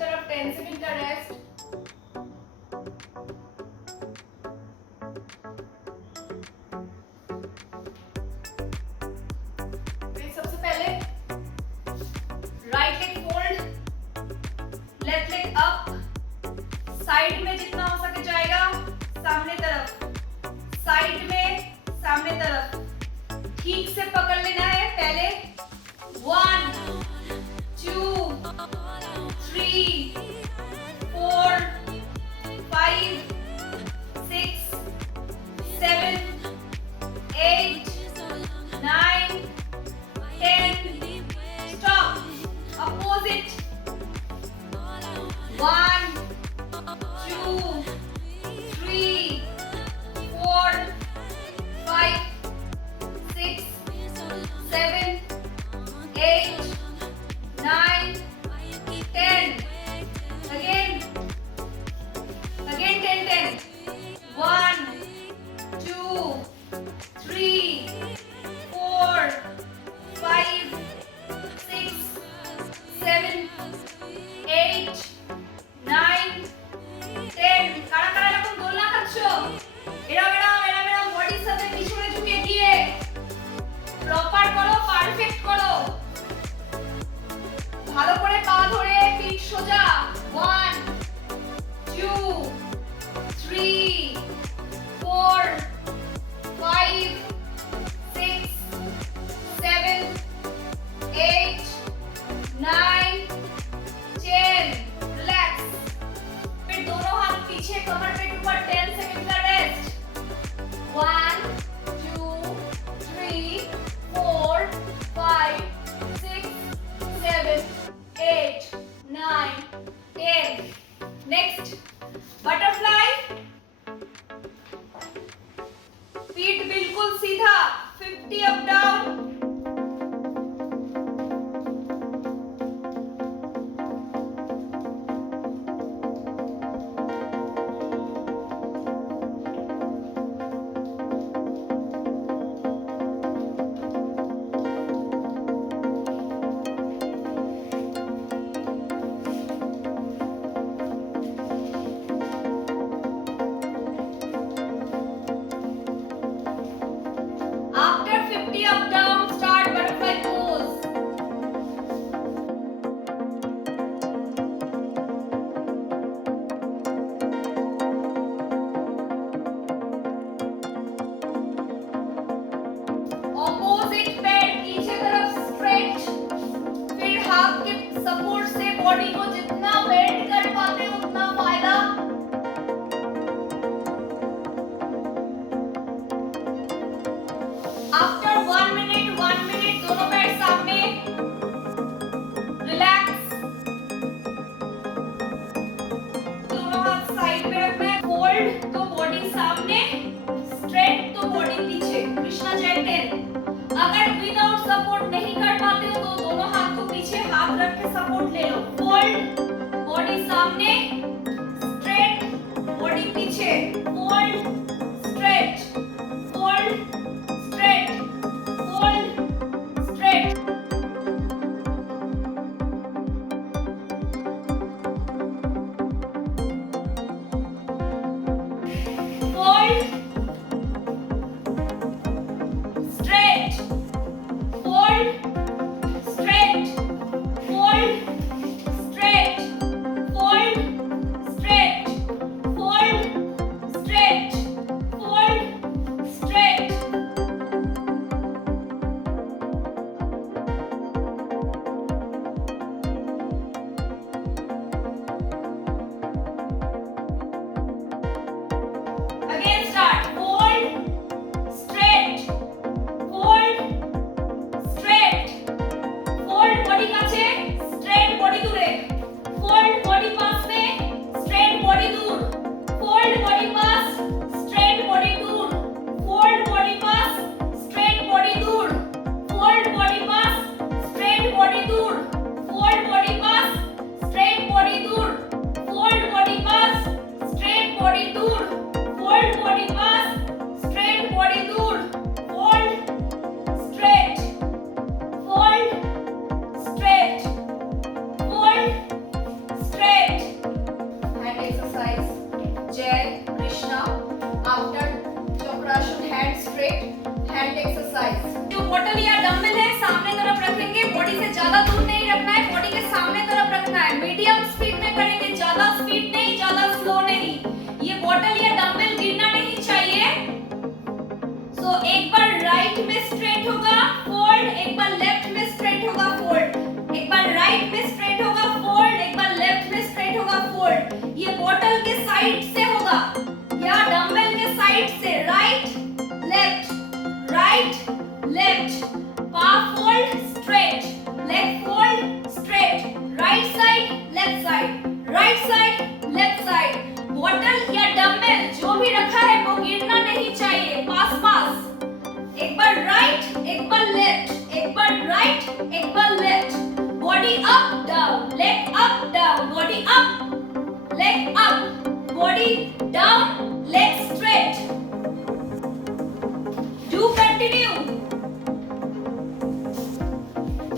तरफ 10 सेकंड का रेस्ट। फिर सबसे पहले right leg fold, left leg up, side में जितना हो सके जाएगा, सामने तरफ, साइड में, सामने तरफ, ठीक से पकड़ लेना है। पहले 1 2 3 4 5 6 7 8 9 10 stop, opposite 1 2 3 4 5 6 7 8 9 10 again 10 10 1 2 3 4 5 6 7 8 9 10 কারা কারা এরকম দোলনা খাচ্ছো? এরকম বডির সাথে পিছনে ঝুঁকে গিয়ে প্রপার করো, পারফেক্ট করো। ভালো করে পা ধরে পিঠ সোজা। 1 2 3 4 5 6 7 8 9 10 रिलैक्स। फिर दोनों हाथ पीछे, कमर पे ऊपर, 10 सेकंड का रेस्ट। 1 2 3 4 5 6 7 8 9 10 next butterfly. फीट बिल्कुल सीधा, 50 up down. After 50 up down, start butterfly pose. Opposite पैर पीछे तरफ स्ट्रेच। फिर हाथ के सपोर्ट से बॉडी को जितना बेंड कर पाते हो उतना फायदा। After 1 minute दोनों पैर सामने, रिलैक्स। दोनों हाथ साइड में रखना है। फोल्ड तो बॉडी सामने, स्ट्रेट तो बॉडी पीछे। कृष्णा जय 10। अगर विदाउट सपोर्ट नहीं कर पाते हो तो दोनों हाथ को पीछे, हाथ रख के सपोर्ट ले लो। फोल्ड, बॉडी सामने, लाइट एक्सरसाइज। जो बोतल या डंबल है सामने तरफ रखेंगे, बॉडी से ज्यादा दूर नहीं रखना है, बॉडी के सामने तरफ रखना है। मीडियम स्पीड में करेंगे, ज्यादा स्पीड नहीं, ज्यादा स्लो नहीं। ये बोतल या डंबल गिरना नहीं चाहिए। सो एक बार राइट में स्ट्रेट होगा फोल्ड, एक बार लेफ्ट में स्ट्रेट होगा फोल्ड, एक बार राइट में स्ट्रेट होगा फोल्ड, एक बार लेफ्ट में स्ट्रेट होगा फोल्ड। ये बोतल के साइड से होगा या डंबल के साइड से, राइट लेफ्ट, पाव fold straight, leg fold straight, right side left side, right side left side. बोतल या डंबल जो भी रखा है वो गिरना नहीं चाहिए, पास पास। एक बार राइट, एक बार लेफ्ट, एक बार राइट, एक बार left. Body up down, leg up down, body up, leg up, body down, leg straight. Do continue.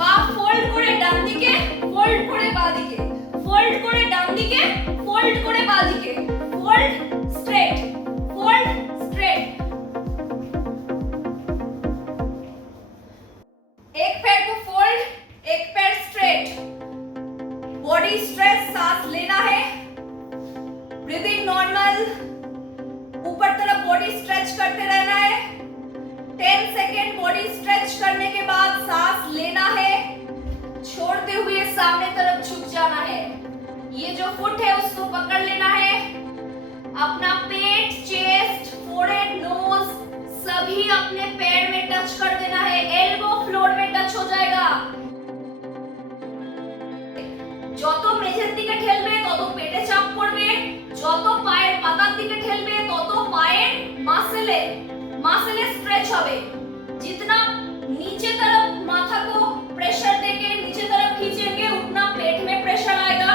পা ফোল্ড করে ডান দিকে, ফোল্ড করে বাঁ দিকে, ফোল্ড করে ডান দিকে, ফোল্ড করে বাঁ দিকে, ফোল্ড স্ট্রেট, ফোল্ড स्ट्रेट। एक पैर को फोल्ड, एक पैर स्ट्रेट। बॉडी स्ट्रेच, सांस लेना है, ब्रीदिंग नॉर्मल, ऊपर तरफ बॉडी स्ट्रेच करते रहना है। 10 सेकेंड बॉडी स्ट्रेच करने के बाद सांस लेना है, छोड़ते हुए सामने तरफ झुक जाना है। ये जो फुट है उसको पकड़ लेना है। अपना पेट, चेस्ट, फोरहेड, नोज सभी अपने पैर में टच कर देना है। एल्बो फ्लोर में टच हो जाएगा। যত মেঝের দিকে ঠেলবে তত পেটে চাপ পড়বে, যত পায়ের পাতার দিকে ঠেলবে তত পায়ের মাসেলে स्ट्रेच হবে। जितना नीचे तरफ माथा को प्रेशर देके नीचे तरफ खींचेंगे उतना पेट में प्रेशर आएगा,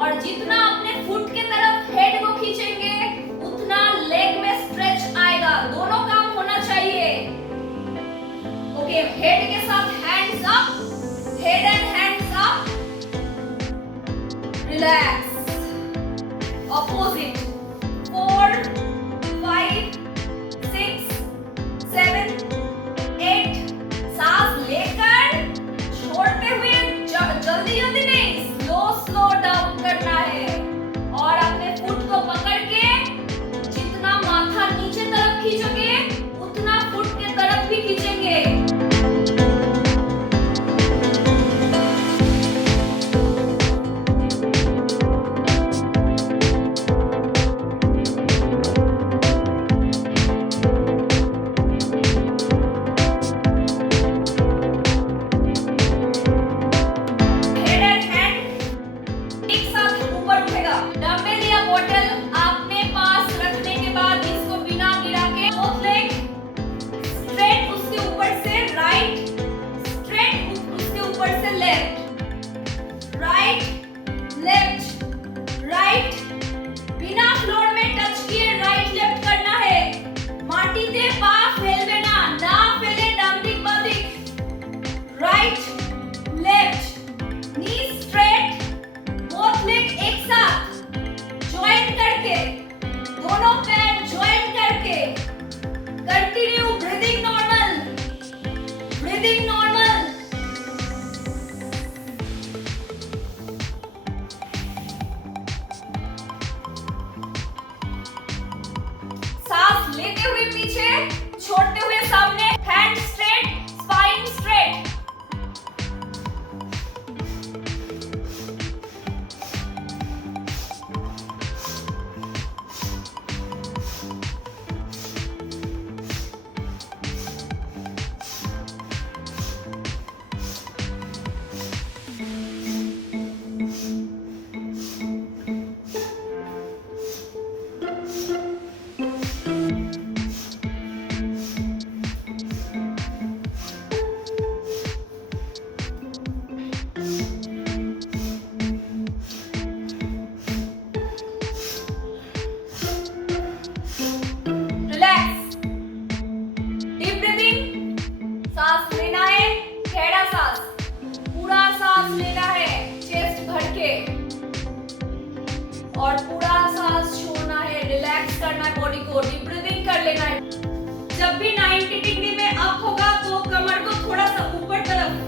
और जितना अपने फुट के तरफ हेड को खींचेंगे उतना लेग में स्ट्रेच आएगा। दोनों काम होना चाहिए। ओके, हेड के साथ hands up, head and hands up, relax. Opposite 4 5 6 7 8। सांस लेकर छोड़ते हुए जल्दी जल्दी नहीं, स्लो डाउन करना है, और अपने फुट को पकड़ के जितना माथा नीचे तरफ खींचोगे उतना फुट के तरफ भी खींचेंगे। छोड़ते हुए सामने, हैंड स्ट्रेट, स्पाइन स्ट्रेट। और पूरा सांस छोड़ना है, रिलैक्स करना है बॉडी को, डीप ब्रीदिंग कर लेना है। जब भी 90 डिग्री में अप होगा तो कमर को थोड़ा सा ऊपर तरफ